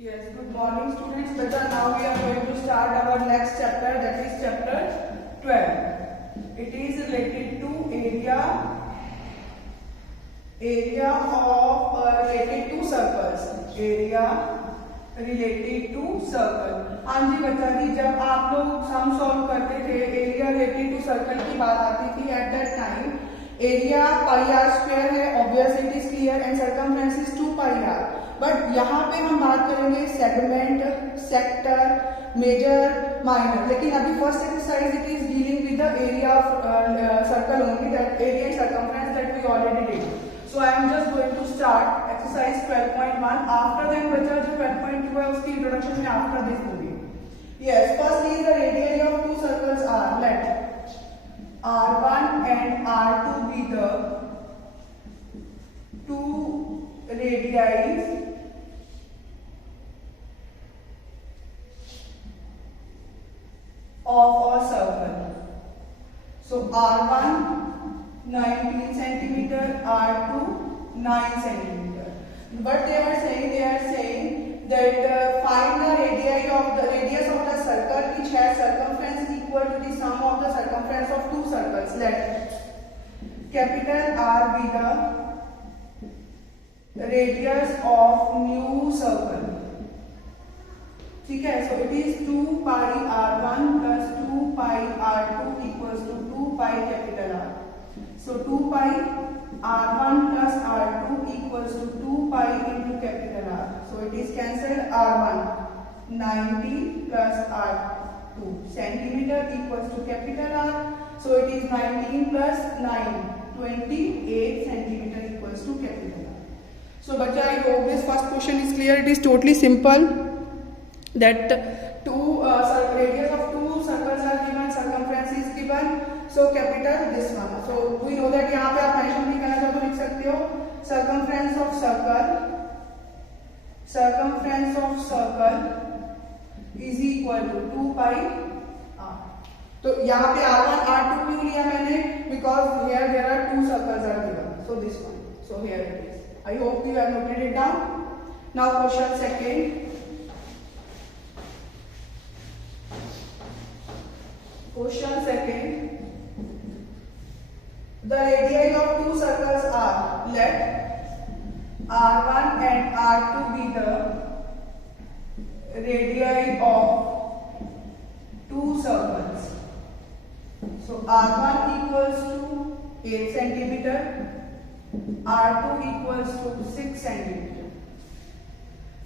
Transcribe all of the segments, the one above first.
Yes, good morning students. Beta, now we are going to start our next chapter, that is chapter 12. It is related to area of related to circles. Area related to circle. हाँ जी बच्चा जी, जब आप लोग sum solve करते थे area related to circle की बात आती थी at that time area pi r square है, obvious it is clear, and circumference is 2 pi r. But यहाँ पे हम बात करेंगे सेगमेंट, सेक्टर, मेजर, माइनर. लेकिन अभी first exercise it is dealing with the area of circle only, that area and circumference that we already did. So I am just going to start exercise 12.1. After that बच्चा जो 12.2 है उसकी introduction में after this दूंगी. Yes, firstly the radii of two circles are, let R1 and R2 be the two radii of a circle. So R1 19 centimeter, R2 9 centimeter. What they are saying that find the radii of the radius of the circle which has circumference equal to the sum of the circumference of two circles. Let capital R be the radius of new circle. ठीक है, so it is 2 pi R1 plus 2 pi R2 equals to 2 pi capital R. So 2 pi R1 plus R2 equals to 2 pi into capital R. So it is cancelled. R1 90 plus R2 centimeter equals to capital R. So it is 19 plus 9 28 centimeter equals to capital R. So bacha, I hope this first question is clear. It is totally simple. That radius of two circles are given, circumference is given. So capital this one. So we know that यहाँ पे आप mention भी करना चाहो तो लिख सकते हो circumference of circle is equal to 2 pi r. तो यहाँ पे R1 R2 क्यों लिया मैंने? Because here there are two circles are given. So this one. So here it is. I hope you have noted it down. Now question second. Question second. The radii of two circles are, let R1 and R2 be the radii of two circles. So R1 equals to 8 centimeter, R2 equals to 6 centimeter.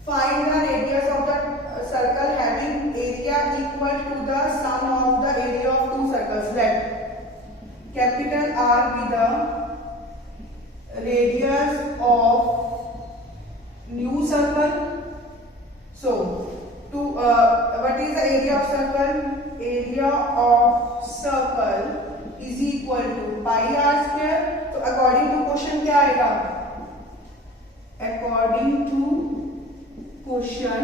Find the radius of the circle having area equal to the sum of the area of two circles. Let capital R be the radius of new circle. So what is the area of circle? Area of circle is equal to pi r square. So according to question क्या आएगा? According to question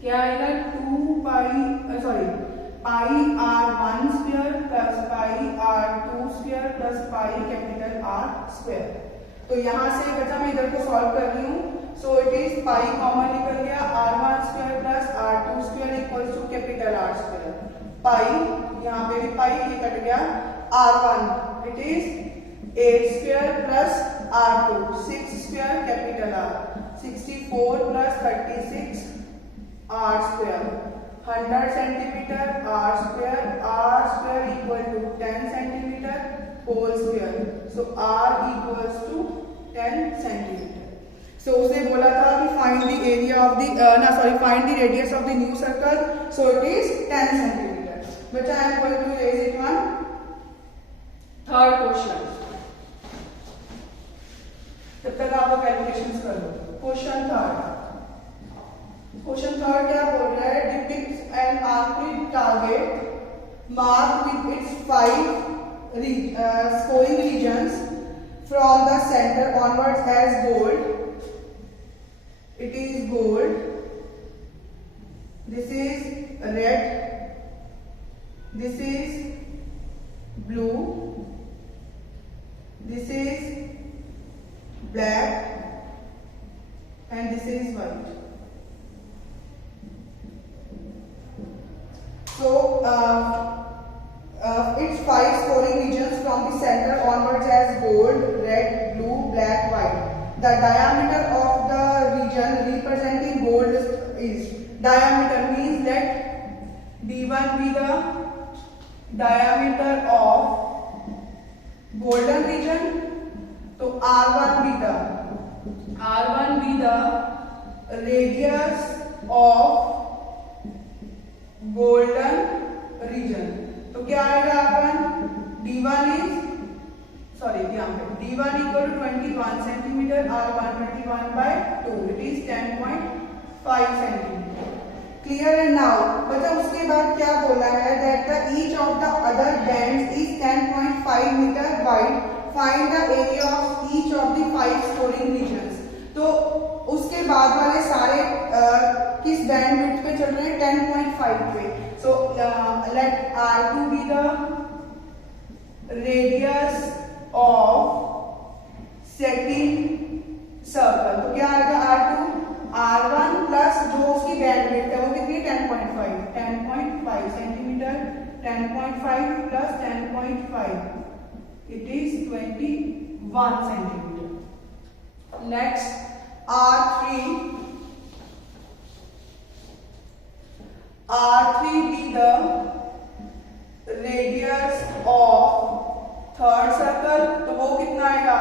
क्या आएगा? 2 pi r1 square plus pi r2 square plus pi capital R square. तो यहाँ से बच्चा मैं इधर को सॉल्व कर रही हूँ. So it is pi common निकल गया, r1 square plus r2 square equals to capital R square. Pi यहाँ पे भी पाई ये कट गया. r1 it is 8 square plus r2 6 square capital R. 64 प्लस 36 R square. 100 centimeter R square equal to 10 centimeter whole square. So R equals to 10 centimeter. So उसने बोला था कि find the area of the find the radius of the new circle. So it is 10 centimeter. But I am going to raise it one. Third question. तब तक आप calculations कर लो. Question third क्या बोल रहा है? Depicts an arbitrary target marked with its 5 scoring regions from the center onwards as gold. It is gold. This is red. This is blue. This is black and this is white. its 5 scoring regions from the center onwards as gold, red, blue, black, white. The diameter of the region representing gold is, diameter means let D1 be the diameter of golden region, तो R1 be the radius of golden region. तो क्या आएगा R1? D1 is, sorry यहाँ पे D1 equal to 21 centimeter, R1 21/2, it is 10.5 centimeter. Clear? And now बच्चा उसके बाद क्या बोला है, that the each of the other bands is 10.5 meter wide. Find the area of each of the 5 scoring regions. तो उसके बाद वाले सारे किस बैंड विड्थ पे चल रहे हैं? 10.5 पे. So let R2 be the radius of second circle. तो क्या आएगा R2? R1 प्लस जो उसकी बैंड विड्थ है वो कितनी? 10.5 centimetre. 10.5 plus 10.5, it is 21 centimeter. Next, R3 be the radius of third circle. तो वो कितना आएगा?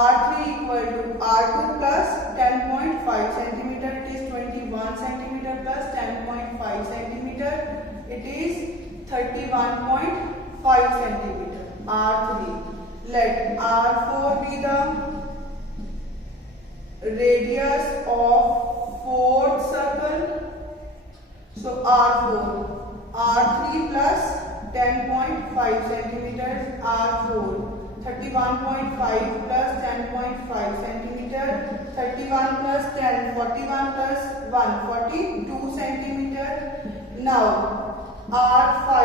R3 equal to R2 plus 10.5 centimeter, it is 21 centimeter plus 10.5 centimeter, it is 31.5 centimeter. R3. Let R4 be the radius of fourth circle. So R4. R3 plus 10.5 centimeters. R4. 31.5 plus 10.5 centimeter. 31 plus 10. 41 plus 1. 42 centimeter. Now R5.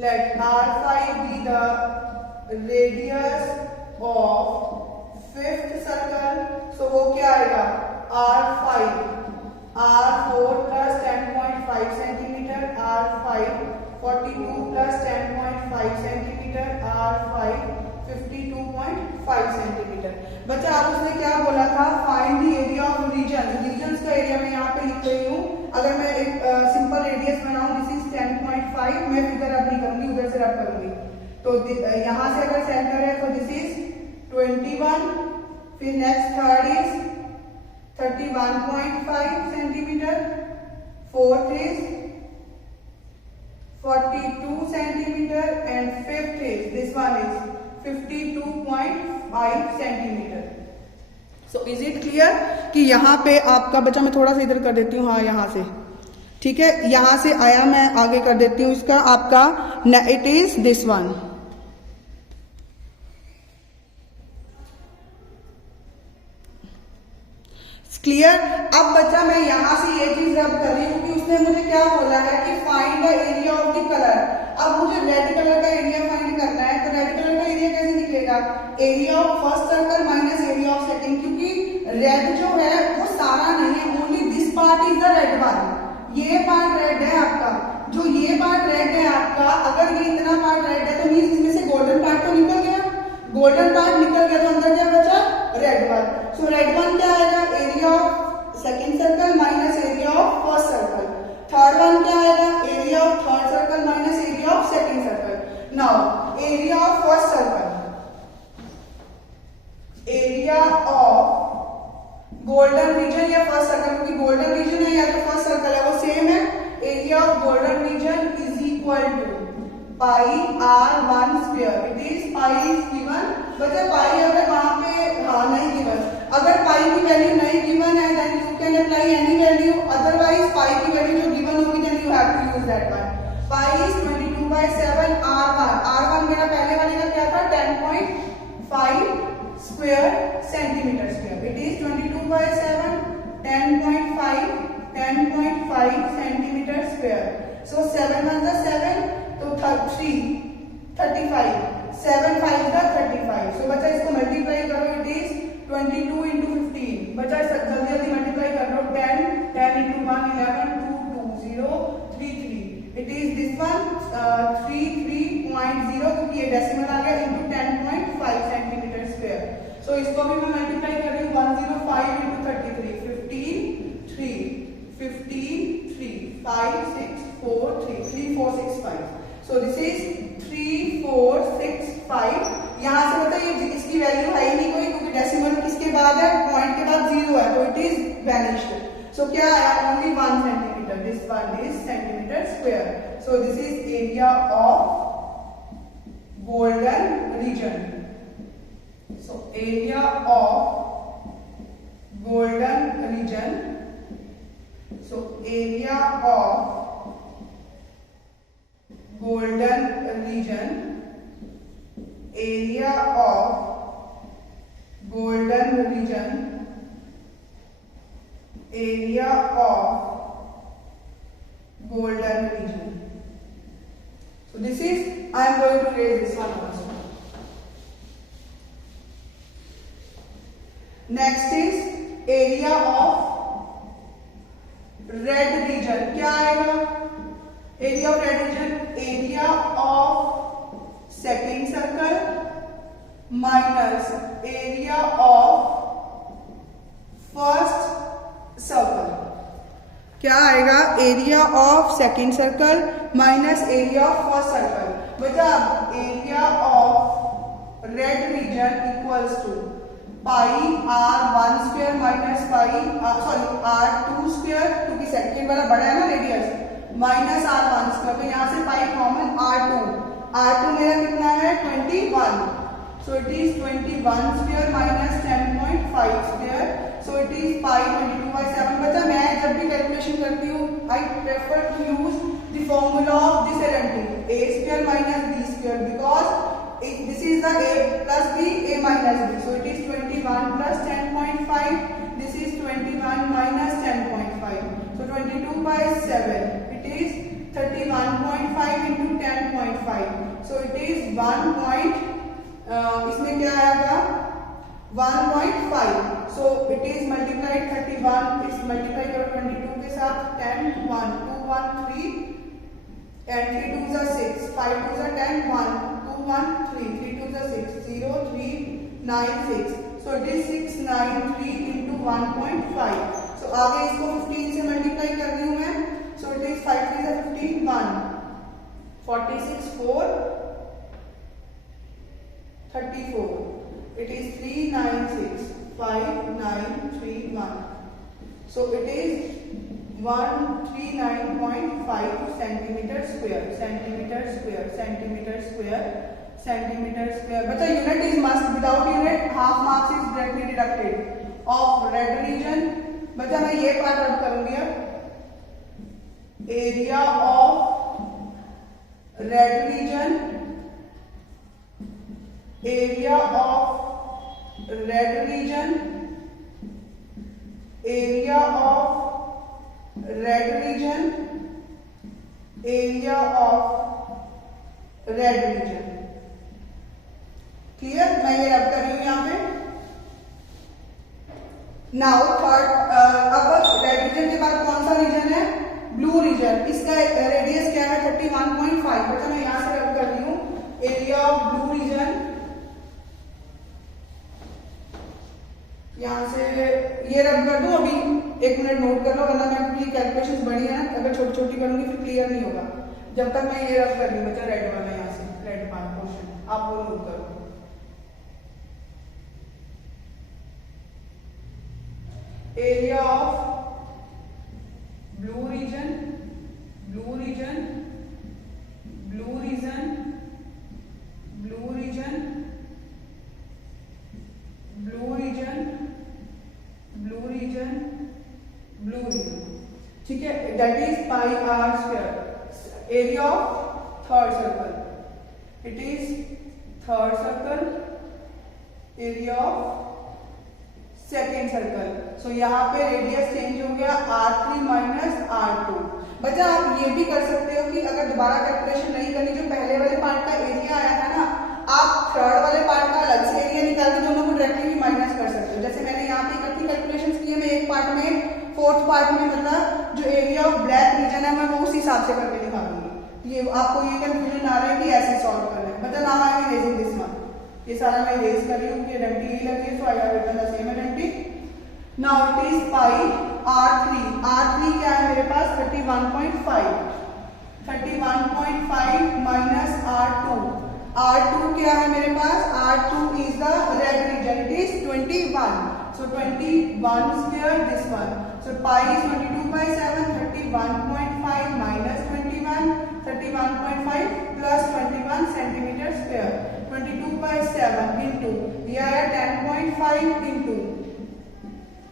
Let R5 be the radius of fifth circle. So वो क्या आएगा? R5. R4 plus 10.5 centimeter. R5. 42 plus 10.5 centimeter. R5. 52.5 centimeter. बच्चा आप उसने क्या बोला था? Find the area of regions. Regions का एरिया मैं यहाँ पे लिख रही हूँ. अगर मैं एक सिंपल रेडियस बनाऊँ, दिस इज 10.5, मैं फिगर अब नहीं करूंगी, उधर से रब करूंगी. तो यहाँ से अगर सेंटर है तो दिस इज 21, फिर next third is 31.5 centimetre, fourth is 42 centimetre and fifth is this one is 52.5 centimetre. So is it clear कि यहाँ पे आपका बच्चा, मैं थोड़ा सा इधर कर देती हूँ, हाँ यहाँ से, ठीक है, यहाँ से आया, मैं आगे कर देती हूँ इसका आपका, it is this one. Clear? अब बच्चा मैं यहाँ से ये चीज रब कर रही हूँ कि उसने मुझे क्या बोला है कि find the area of the colour. अब मुझे रेड कलर का एरिया फाइंड करना है, तो रेड कलर का एरिया कैसे निकलेगा? Area of first circle minus area of second, क्योंकि रेड जो है वो सारा नहीं है, only this part is the red one. ये पार्ट रेड है आपका, जो ये पार्ट रेड है आपका, अगर ये इतना पार्ट रेड है तो मींस इसमें से गोल्डन पार्ट तो निकल गया. गोल्डन पार्ट निकल गया तो अंदर क्या बचा? Red one. So red one क्या आएगा? Area of second circle minus area of first circle. Third one क्या आएगा? Area of third circle minus area of second circle. Now area of first circle, area of golden region या first circle, क्योंकि golden region है या तो first circle है वो same है. Area of golden region is equal to pi R1 square. It is pi is given. बच्चा पाई अगर वहां पे हाँ नहीं गिवन, अगर पाई की वैल्यू नहीं गिवन है then you can apply any value, otherwise pi की वैल्यू जो गिवन होगी then you have to use that one. Pi is 22/7 R1. R1 मेरा पहले वाले का क्या था? 10.5 square centimetre square. It is 22/7 10.5 centimetre square. सो 7 1 = 7, तो 3 35, 7 5 = 35. सो बच्चा इसको मल्टीप्लाई करो, इट इज 22 into 15. बच्चा जल्दी जल्दी मल्टीप्लाई कर लो. 10 into 1 11, 2 2 0 3 3 डेसिमल आ गया इंटू 10.5 सेंटीमीटर स्क्वायर। सो इसको भी मैं मल्टीप्लाई कर रही हूँ 105 इंटू 33 15 3 5 6 4 3 3 4 6 5। So this is 3 4 6 5। यहाँ से बताइए इसकी वैल्यू है ही नहीं कोई, क्योंकि डेसिमल किसके बाद है, पॉइंट के बाद 0 है, तो इट इज वैनिश्ड। सो क्या आया, only 1 centimetre, this one is centimetre square. So this is area of golden region. So area of golden region, so area of golden region, area of golden region, area of golden region. So this is, I am going to raise this one also. Next is area of red region. क्या आएगा, area of red region, area of second circle minus area of first circle. क्या आएगा, area of second circle minus area of first circle. बचा area of red region equals to pi r1 square minus pi r2 square, क्योंकि second वाला बड़ा है ना radius, minus r1 square, तो यहाँ से पाई कॉमन r2 मेरा कितना है 21। So it is 21 square minus 10.5 square. So it is pi 22/7। बच्चा मैं जब भी कैलकुलेशन करती हूँ I prefer to use the formula of this element a square minus b square, because this is the a plus b, a minus b. So it is 21 plus 10.5. This is 21 minus 10.5. So 22/7. It is 31.5 into 10.5. So it is 1 point. इसमें क्या आएगा 1.5. So it is multiplied 31. It's multiplied करो 22 के साथ 10 1 2 1 3 and 3 2s are 6 5 2s are 10 1 1 3 3 2s are 6 0 3 9 6। so it is 693 into 1.5। so आगे इसको 15 से multiply कर रही हूं मैं। so it is 5 3 is 15 1 46 4 34। it is 396 5931। so it is 139.5 centimeter square, centimeter square, centimeter square, centimeter square। बच्चा unit is must, without unit half marks is directly deducted of red region। बच्चा मैं ये part रब करूंगी अब, area of red region, area of red region, area of red region, area of red region। Clear, मैं ये रब कर रही हूं यहाँ पे। नाउ थर्ड, अब रेड रीजन के बाद कौन सा रीजन है, ब्लू रीजन। इसका रेडियस क्या है 31.5। बच्चा मैं यहाँ से रब कर रही हूँ एरिया ऑफ ब्लू रीजन। यहाँ से ये रब कर दो, अभी 1 मिनट नोट कर लो, वरना मैं अपनी कैलकुलेशंस बड़ी है ना, अगर छोटी छोटी करूंगी फिर क्लियर नहीं होगा। जब तक मैं ये रब कर रही हूँ बच्चा रेड वाला, यहाँ से रेड पार्ट पोर्शन आप वो नोट करो। Area of blue region, blue region, blue region, blue region, blue region, blue region, blue region. ठीक है, that is pi r square. Area of third circle, it is third circle, area of second circle. So यहाँ पे radius change हो गया r3 minus r2। बच्चा आप ये भी कर सकते हो कि अगर दोबारा कैलकुलेशन नहीं करनी, जो पहले वाले पार्ट का एरिया आया था ना, आप थर्ड वाले पार्ट का अलग से एरिया निकाल के दोनों को डायरेक्टली भी माइनस कर सकते हो। जैसे मैंने यहाँ पे इकट्ठी कैलकुलेशंस की है, मैं एक पार्ट में फोर्थ पार्ट में मतलब जो एरिया ऑफ ब्लैक रीजन है मैं वो उस हिसाब से करके दिखा दूंगी। ये आपको ये कंफ्यूजन आ रहा है कि ऐसे सॉल्व करना है, मतलब now I am erasing this one, ये सारा मैं इरेज कर रही हूँ कि आइडेंटिटी यही लगी है, so I have written the same identity. Now it is pi r3 क्या है मेरे पास 31.5 माइनस r2 क्या है मेरे पास, r2 is the red region, it is 21, so 21 square this one, so pi is 22/7, 31.5 minus 21, 31.5 plus 21 centimeter square, 22/7 into ये आया 10.5 into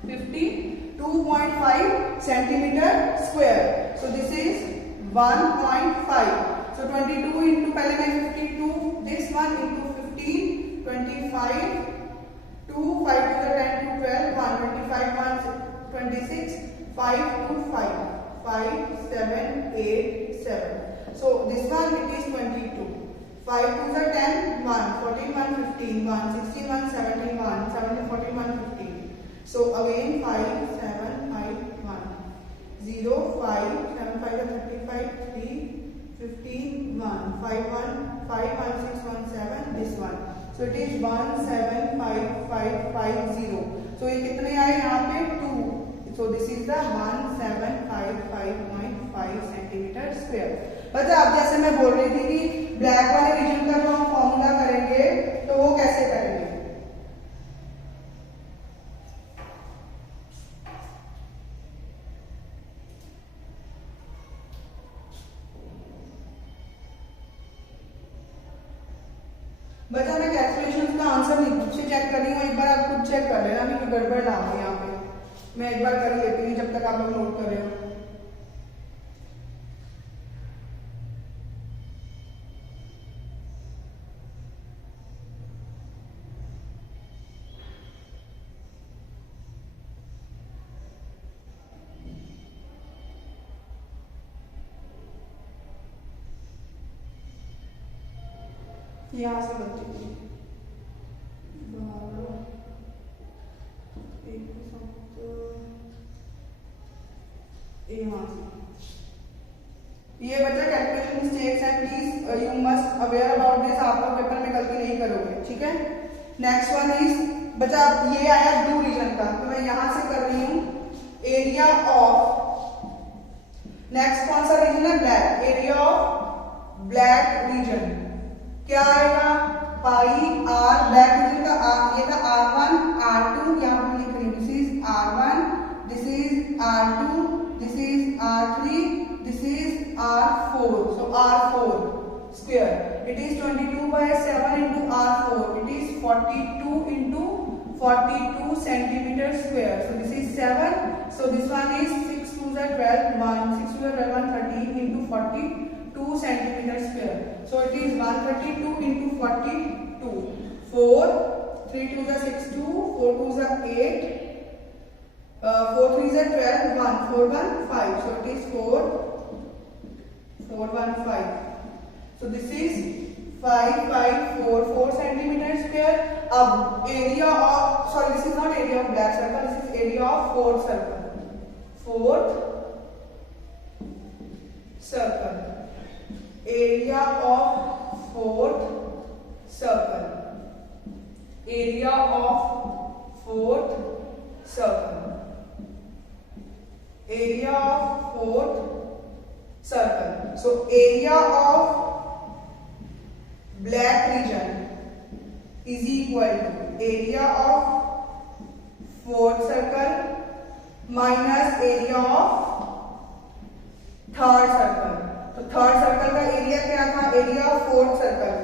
52.5 centimeter square, so this is 1.5, so 22 into पहले मैं 52 this one into 15 25 2 5 to the 10 to 12 1 25 1 26 5 to 5 5 7 8 7, so this one it is 22, 5 to the 10 1 14 1 15 1 16 1 17 1 17 14 1 15, so again 5 7 5 1 0 5 7 5 35 3 15 1 5 1 5 1 6 1 7 this one, so it is 17550, so ये कितने आए यहाँ पे 2, so this is the 17555.5 centimetre square. बता अब जैसे मैं बोल रही थी कि ब्लैक वाले रीजन का जो हम फॉर्मूला करेंगे तो वो कैसे करेंगे, बच्चा मैं कैलकुलेशंस का आंसर नहीं खुद से चेक कर रही हूँ, एक बार आप खुद चेक कर लेना कि कोई गड़बड़ ना हो यहाँ पे, मैं एक बार कर लेती हूँ जब तक आप लोग नोट कर रहे हो। यहाँ से बनती थी ये बच्चा कैलकुलेशन मिस्टेक्स है, please you must aware about this, आप लोग पेपर में गलती नहीं करोगे, ठीक है। नेक्स्ट वन इज बच्चा ये आया ब्लू रीजन का, तो मैं यहां से कर रही हूं एरिया ऑफ, नेक्स्ट कौन सा रीजन है, black, area of black reason क्या आएगा, पाई आर, ब्लैक रीजन का आर, ये था R1 R2, यहाँ पे लिख रही हूँ this is R1, this is R2, this is R3, this is R4, so R4 square, it is 22/7 into R4, it is 42 into 42 centimeter square, so this is 7, so this one is 6 to the 12 1 6 to the 12 1 13 into 42 centimeter square, so it is 132 into 42, 4 3 to the 6 2 4 to the 8 4 3 is 12 1 4 1 5, so it is 415, so this is 5544 centimeter square। अब area of, sorry this is not area of black circle, this is area of fourth circle, area of fourth circle, area of fourth circle, area of fourth circle, so area of black region is equal to area of fourth circle minus area of third circle, तो third circle का area क्या था, area of fourth circle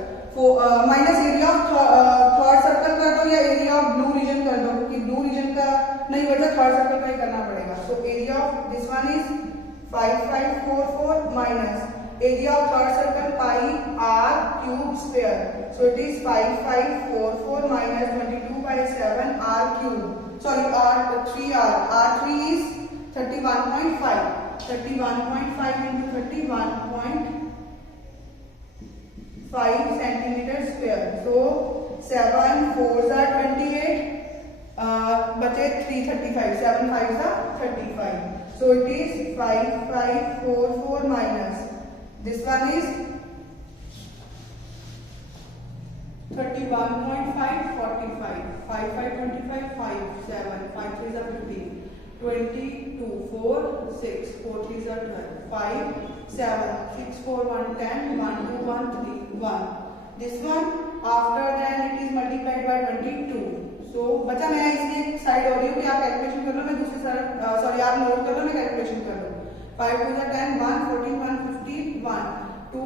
minus area of third circle कर दो या area of blue reason कर दो, क्योंकि ब्लू रीजन का नहीं बचा, थर्ड सर्कल का ही करना पड़ेगा, सो area of this one is 5544 minus area of third circle pi r cube square, so it is 5544 minus 22/7 r cube, sorry r3 is 31.5 into 31.5 centimeter square, so 7 4s are 28, बचे 335, 7 5s are 35, so it is 5544 minus This one is 31.5, 45, 5, 5, 25, 5, 7, 5, 3 is 15, 22, 4, 6, 4, 3 is 12, 5, 7, 6, 4, 1, 10, 1, 2, 1, 3, 1. This one, after that it is multiplied by 22. So बच्चा मैं इसकी side हो रही हूँ कि आप calculation कर लो, मैं दूसरी साइड सॉरी आप नोट कर लो, मैं कैलकुलेशन कर लो. 5 2 10, 1, 14, 1, 15, 1, 2,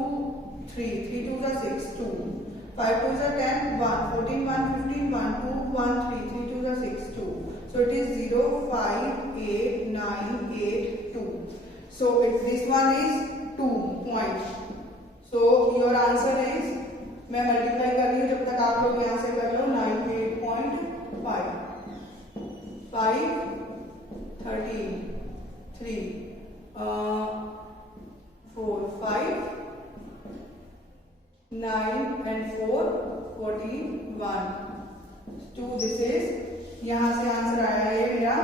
3, 3 2 6, 2. 5 2 10, 1, 14, 1, 15, 1, 2, 1, 3, 3 2 6, 2. So it is 0, 5, 8, 9, 8, 2. So this one is 2 point. So your answer is, मैं मल्टीप्लाई कर रही हूँ जब तक आप लोग यहाँ से कर लो, 98.5, 5, 13, 3, 4, 5, 9 and 4, 14, 1, 2. This is, यहां से आंसर आया है मेरा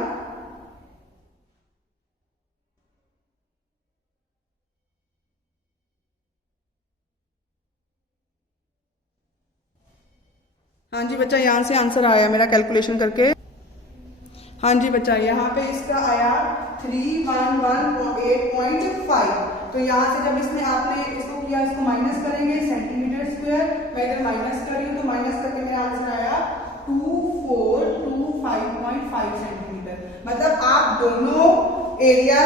हाँ जी बच्चा, यहाँ से आंसर आया मेरा कैलकुलेशन करके. हाँ जी बच्चा, यहाँ पे इसका आया 311.8.5. तो यहाँ से जब इसमें आपने इसको किया, इसको माइनस करेंगे सेंटीमीटर स्क्वायर. मैं इधर माइनस कर रही हूँ, तो माइनस करके मेरा आंसर आया 2425.5 सेंटीमीटर. मतलब आप दोनों area,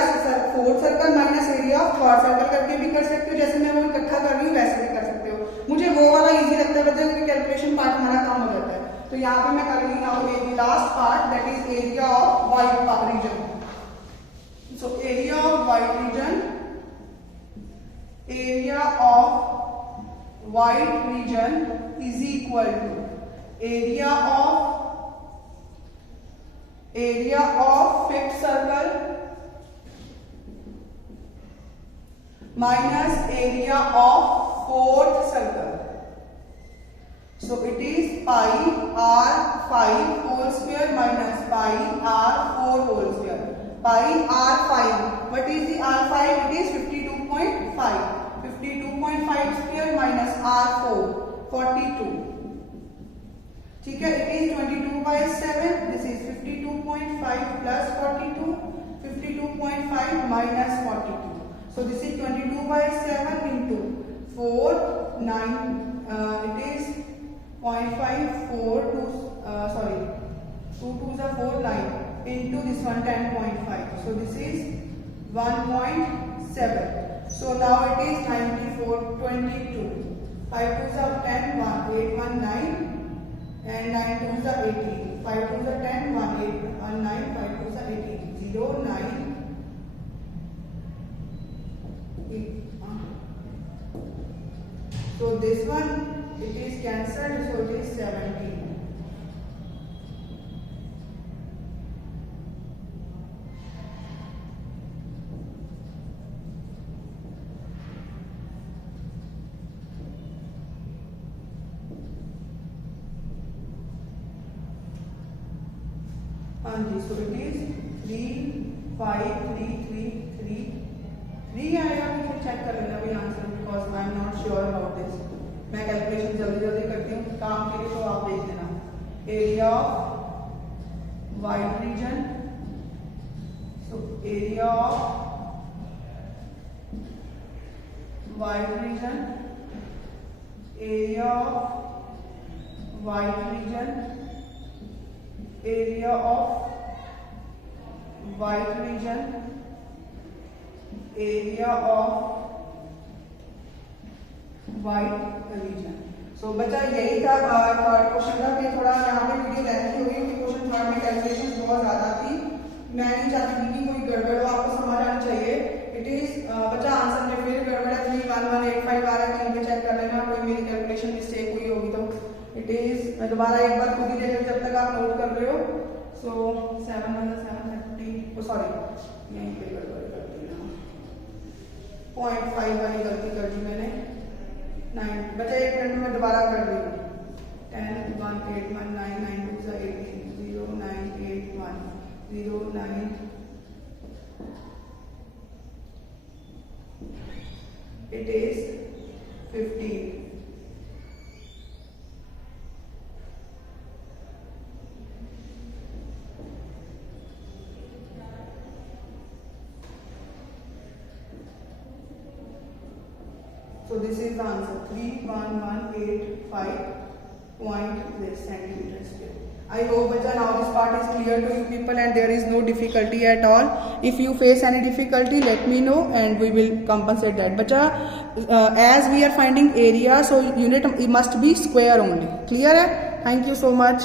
fourth circle minus area of third circle करके भी कर सकते हो, जैसे मैं वो इकट्ठा कर रही हूँ वैसे भी कर सकते हो. मुझे वो वाला इजी लगता है बच्चे, क्योंकि कैलकुलेशन पार्ट हमारा काम हो जाता है. तो यहाँ पे मैं कर रही हूँ last part, that is area of white region. So area of white region, area of white region is equal to area of fifth circle minus area of fourth circle. So it is pi r5 whole square minus pi r4 whole square. Pi r5. What is the r5? It is 52.5. 52.5 square minus r4, 42. ठीक है, it is 22/7. This is 52.5 plus 42. 52.5 minus 42. So this is 22/7 into 4, 9, it is 0.54 to, 2 2s are 4, 9 into this one 10.5. So this is 1.7. So now it is 94.22. 5 2s are 10, 1, 8, 1, 9 and 9 2s are 18. 5 2s are 10, 1, 8, 1, 9, 5 2s are 18. 0, 9. So this one, it is cancelled, so it is 17. हाँ जी, so it is 3, 5, 3, 3, 3. 3 आएगा, मुझे check कर लेना भाई answer, because I am not sure about this. मैं calculation जल्दी जल्दी करती हूँ काम के लिए, तो आप देख लेना. Area of white region, so area of white region, area of white region, area of white region, area of white region. So बच्चा यही था थर्ड क्वेश्चन का. कि थोड़ा यहाँ पे वीडियो लेंथी हो गई क्योंकि क्वेश्चन थर्ड में कैलकुलेशन बहुत ज्यादा थी. मैं नहीं चाहती थी कि कोई गड़बड़ हो, आपको समझ आनी चाहिए. इट इज बच्चा आंसर में फिर गड़बड़ है. 31185 आ रहा है, 3 पे चेक कर लेना, कोई मेरी कैलकुलेशन मिस्टेक हुई होगी तो. इट इज, मैं दोबारा एक बार खुद ही देख रही हूँ जब तक आप नोट कर रहे हो. सो 730, सॉरी यहीं पे गड़बड़ कर दी ना, 0.5 वाली गलती कर दी मैंने. 9 बच्चा, 1 मिनट में मैं दोबारा कर रही हूँ. 10 1 8 1 9 9 2 18 0 9 8 1 0 9 it is 15. So this is the answer, 31185.6 centimeters square. I hope bacha now this part is clear to you people and there is no difficulty at all. If you face any difficulty, let me know and we will compensate that. Bacha, as we are finding area, so unit it must be square only. Clear hai? Thank you so much.